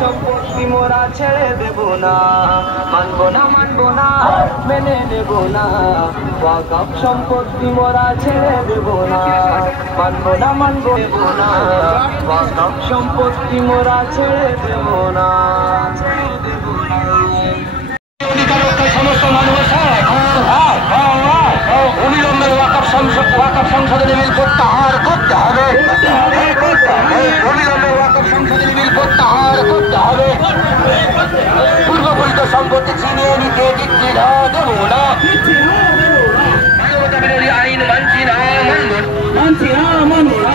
সম্পত্তি মোরা ছেড়ে দেব না, মানবো না মানবো না, মেনে নেব না। ওয়াকফ সম্পত্তি মোরা ছেড়ে দেব না, মানবো না মানবো না। ওয়াকফ সম্পত্তি মোরা ছেড়ে দেব না। সমস্ত মানুষ অবিলম্বে ওয়াকফ সংশোধনী বিল প্রত্যাহার করতে হবে, অবিলম্বে ওয়াকফ সংশোধনী বিল প্রত্যাহার করতে হবে। পূর্বপরিত সম্পত্তি ছিনিয়ে নিতে দ্বিধা দেব না, মানবতা বিরোধী আইন মানছি না, মানছি না, মানব না।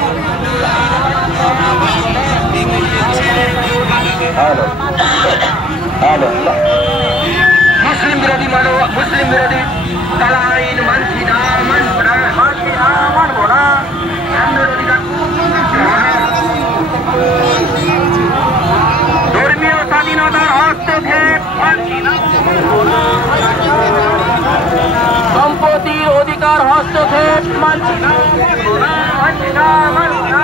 মুসলিম বিরোধী মুসলিম বিরোধী কালা আইন মানছি না, মানব না, মানছি না, মানব না। ধর্মীয় স্বাধীনতার হস্তক্ষেপ মানছি না, সম্পত্তির অধিকার হস্তক্ষেপ মানছি না, মানছি না, মানছি না।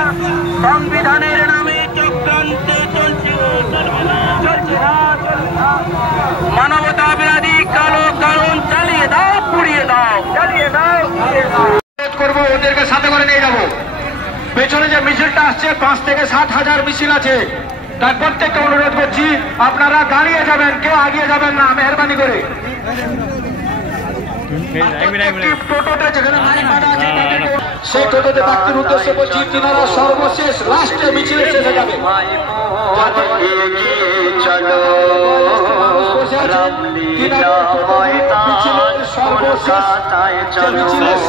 সংবিধানের নামে চক্রান্তে চলছে না, মানবতা বিরোধী কালো কানুন চালিয়ে দাও, পুড়িয়ে দাও, চালিয়ে দাও, পুড়িয়ে দাও। করবো ওদেরকে সাথে করে নিয়ে যাবো। পেছনে যে মিছিলটা আসছে 5 থেকে 7 হাজার মিছিল আছে, তাই প্রত্যেককে অনুরোধ করছি আপনারা দাঁড়িয়ে যাবেন, কেউ আগিয়ে যাবেন না, মেহরবানি করে। টোটোতে যেখানে সেই টোটোতে ব্যক্তির উদ্দেশ্যে বলছি, তিনারা সর্বশেষ লাস্টে মিছিলে শেষে যাবে।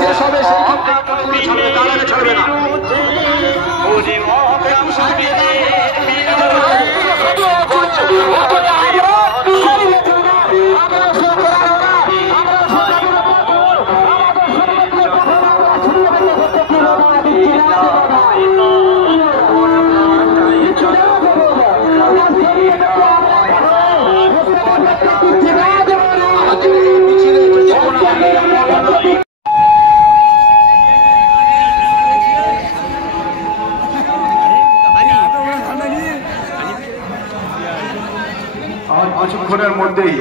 শেষ হবে সেইখান থেকে ছাড়বে না। কিছুক্ষণের মধ্যেই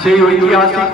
সেই ঐতিহাসিক